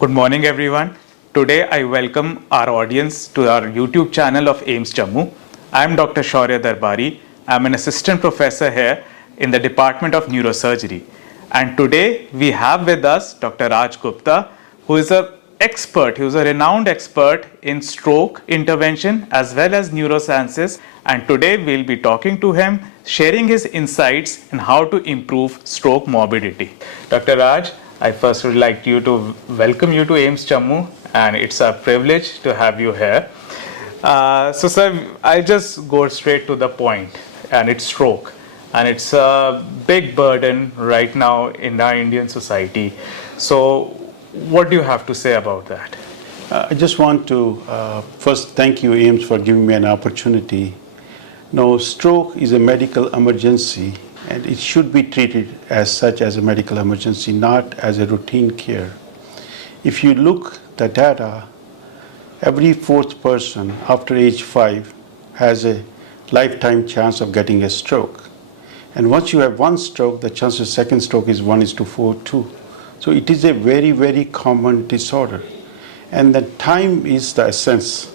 Good morning, everyone. Today, I welcome our audience to our YouTube channel of AIMS Jammu. I am Dr. Shaurya Darbari. I am an assistant professor here in the Department of Neurosurgery. And today, we have with us Dr. Raj Gupta, who is a renowned expert in stroke intervention as well as neurosciences. And today, we'll be talking to him, sharing his insights on how to improve stroke morbidity. Dr. Raj, I first would like to welcome you to AIMS Jammu, and it's a privilege to have you here. Sir, I'll just go straight to the point, and it's stroke. And it's a big burden right now in our Indian society. So, what do you have to say about that? I just want to first thank you, AIMS, for giving me an opportunity. Now, stroke is a medical emergency, and it should be treated as such as a medical emergency, not as a routine care. If you look the data, every fourth person after age 5 has a lifetime chance of getting a stroke. And once you have one stroke, the chance of second stroke is 1:4:2. So it is a very, very common disorder. And the time is the essence.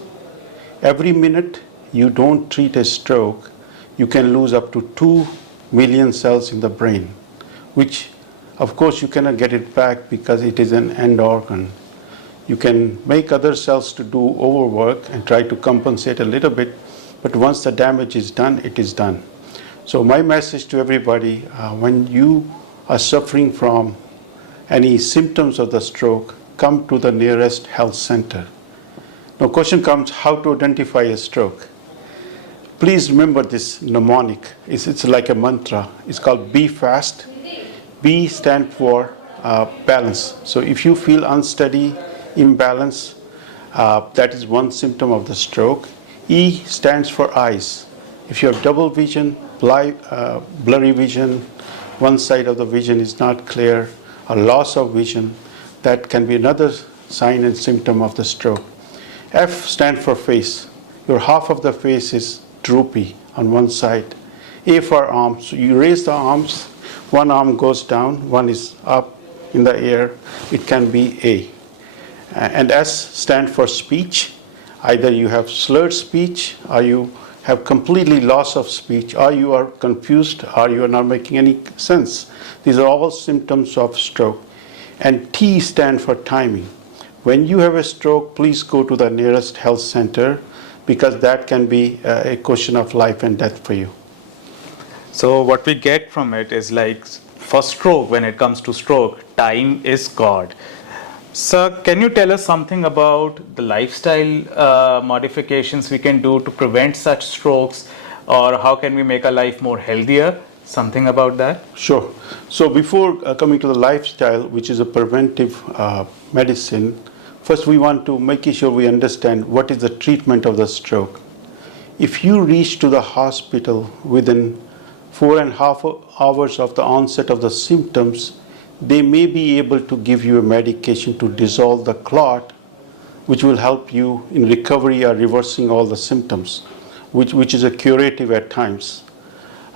Every minute you don't treat a stroke, you can lose up to 2 million cells in the brain, which of course you cannot get it back because it is an end organ. You can make other cells to do overwork and try to compensate a little bit, but once the damage is done, it is done. So my message to everybody, when you are suffering from any symptoms of the stroke, come to the nearest health center. Now question comes, how to identify a stroke? Please remember this mnemonic. It's like a mantra. It's called be fast. B stands for balance. So if you feel unsteady, imbalance, that is one symptom of the stroke. E stands for eyes. If you have double vision, blurry vision, one side of the vision is not clear, a loss of vision, that can be another sign and symptom of the stroke. F stands for face. Your half of the face is droopy on one side. A for arms. So you raise the arms, one arm goes down, one is up in the air. It can be A. And S stands for speech. Either you have slurred speech, or you have completely loss of speech, or you are confused, or you are not making any sense. These are all symptoms of stroke. And T stands for timing. When you have a stroke, please go to the nearest health center, because that can be a question of life and death for you. So what we get from it is like, for stroke, when it comes to stroke, time is God. Sir, can you tell us something about the lifestyle modifications we can do to prevent such strokes, or how can we make our life more healthier? Something about that? Sure. So before coming to the lifestyle, which is a preventive medicine, first we want to make sure we understand what is the treatment of the stroke. If you reach to the hospital within 4.5 hours of the onset of the symptoms, they may be able to give you a medication to dissolve the clot, which will help you in recovery or reversing all the symptoms, which is a curative at times.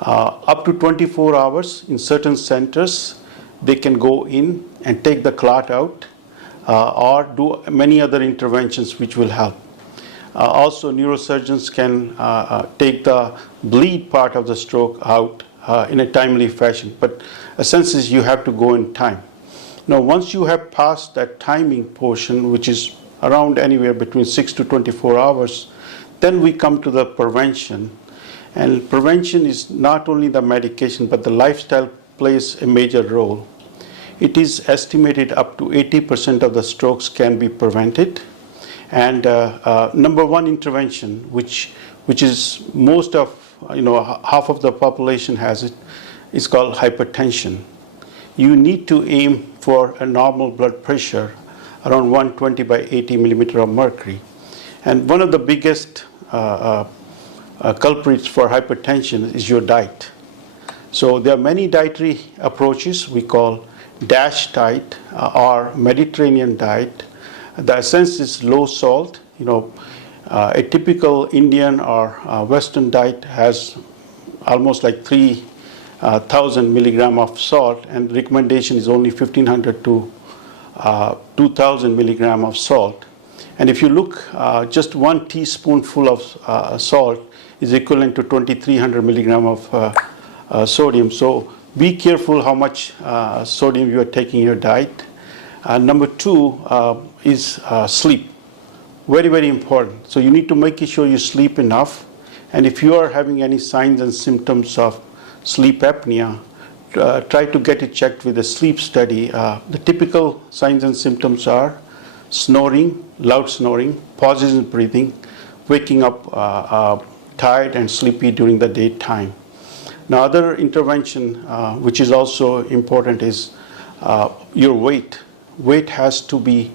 Up to 24 hours in certain centers, they can go in and take the clot out, or do many other interventions which will help. Also, neurosurgeons can take the bleed part of the stroke out in a timely fashion, but the sense is you have to go in time. Now, once you have passed that timing portion, which is around anywhere between 6 to 24 hours, then we come to the prevention. And prevention is not only the medication, but the lifestyle plays a major role. It is estimated up to 80% of the strokes can be prevented. And number one intervention, which is most of, half of the population has it, is called hypertension. You need to aim for a normal blood pressure around 120 by 80 millimeter of mercury. And one of the biggest culprits for hypertension is your diet. So there are many dietary approaches we call DASH diet or Mediterranean diet. The essence is low salt. A typical Indian or Western diet has almost like 3,000 milligram of salt, and the recommendation is only 1,500 to 2,000 milligram of salt. And if you look, just 1 teaspoonful of salt is equivalent to 2,300 milligram of sodium. So be careful how much sodium you are taking in your diet. Number 2 is sleep. Very, very important. So you need to make sure you sleep enough. And if you are having any signs and symptoms of sleep apnea, try to get it checked with a sleep study. The typical signs and symptoms are snoring, loud snoring, pauses in breathing, waking up tired and sleepy during the daytime. Now, other intervention which is also important is your weight. Weight has to be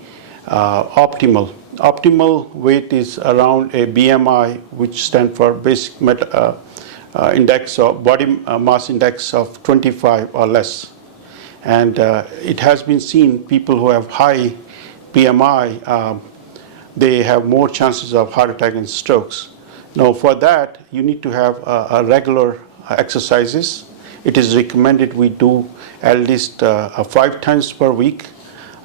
optimal. Optimal weight is around a BMI, which stands for basic index of body mass index of 25 or less. And it has been seen people who have high BMI, they have more chances of heart attack and strokes. Now, for that, you need to have a regular exercises. It is recommended we do at least 5 times per week,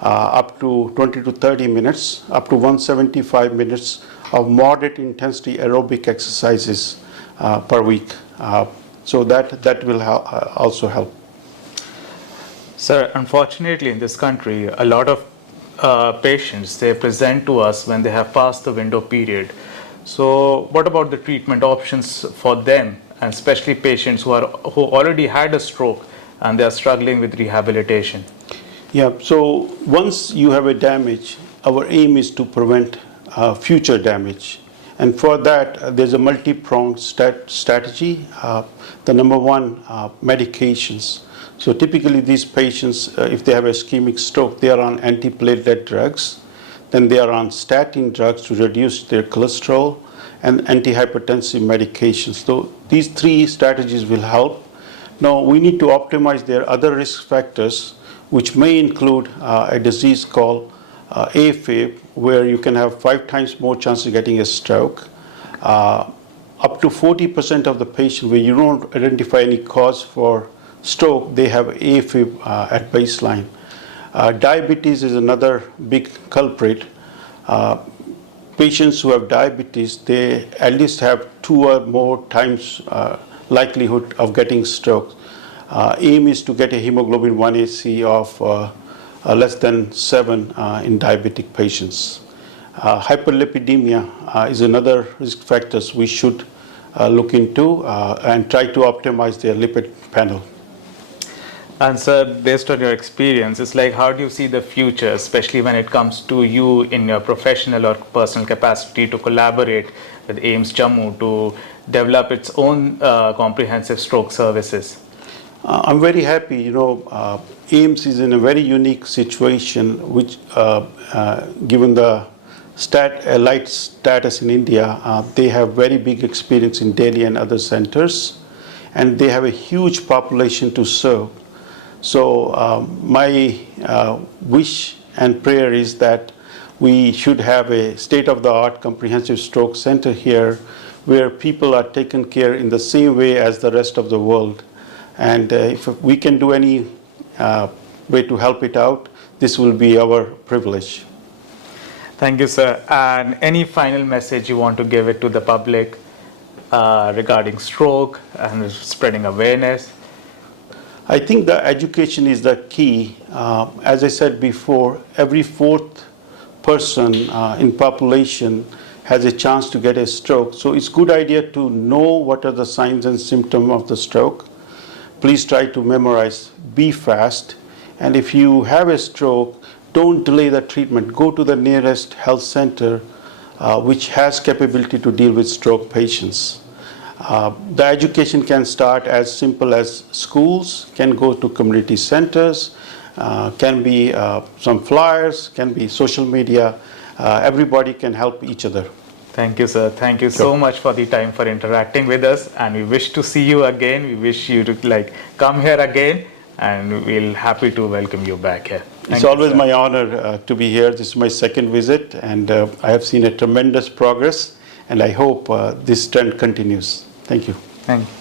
up to 20 to 30 minutes, up to 175 minutes of moderate intensity aerobic exercises per week. So that will also help. Sir, unfortunately in this country, a lot of patients, they present to us when they have passed the window period. So what about the treatment options for them, and especially patients who already had a stroke and they are struggling with rehabilitation? Yeah, so once you have a damage, our aim is to prevent future damage. And for that, there's a multi-pronged strategy. The number 1, medications. So typically these patients, if they have ischemic stroke, they are on antiplatelet drugs. Then they are on statin drugs to reduce their cholesterol, and antihypertensive medications. So these 3 strategies will help. Now we need to optimize their other risk factors, which may include a disease called AFib, where you can have 5 times more chance of getting a stroke. Up to 40% of the patients where you don't identify any cause for stroke, they have AFib at baseline. Diabetes is another big culprit. Patients who have diabetes, they at least have 2 or more times likelihood of getting stroke. Aim is to get a hemoglobin 1AC of less than 7 in diabetic patients. Hyperlipidemia is another risk factors we should look into and try to optimize their lipid panel. And sir, based on your experience, it's like, how do you see the future, especially when it comes to you in your professional or personal capacity to collaborate with AIIMS Jammu to develop its own comprehensive stroke services? I'm very happy. AIIMS is in a very unique situation, which given the light status in India, they have very big experience in Delhi and other centers, and they have a huge population to serve. So my wish and prayer is that we should have a state-of-the-art comprehensive stroke center here, where people are taken care in the same way as the rest of the world. And if we can do any way to help it out, this will be our privilege. Thank you, sir. And any final message you want to give it to the public regarding stroke and spreading awareness? I think the education is the key. As I said before, every 4th person in population has a chance to get a stroke. So it's a good idea to know what are the signs and symptoms of the stroke. Please try to memorize, be fast, and if you have a stroke, don't delay the treatment. Go to the nearest health center which has capability to deal with stroke patients. The education can start as simple as schools, can go to community centers, can be some flyers, can be social media. Everybody can help each other. Thank you, sir. Thank you so much for the time for interacting with us, and we wish to see you again. We wish you to come here again, and we'll happy to welcome you back here. It's always my honor to be here. This is my 2nd visit, and I have seen a tremendous progress, and I hope this trend continues. Thank you. Thank you.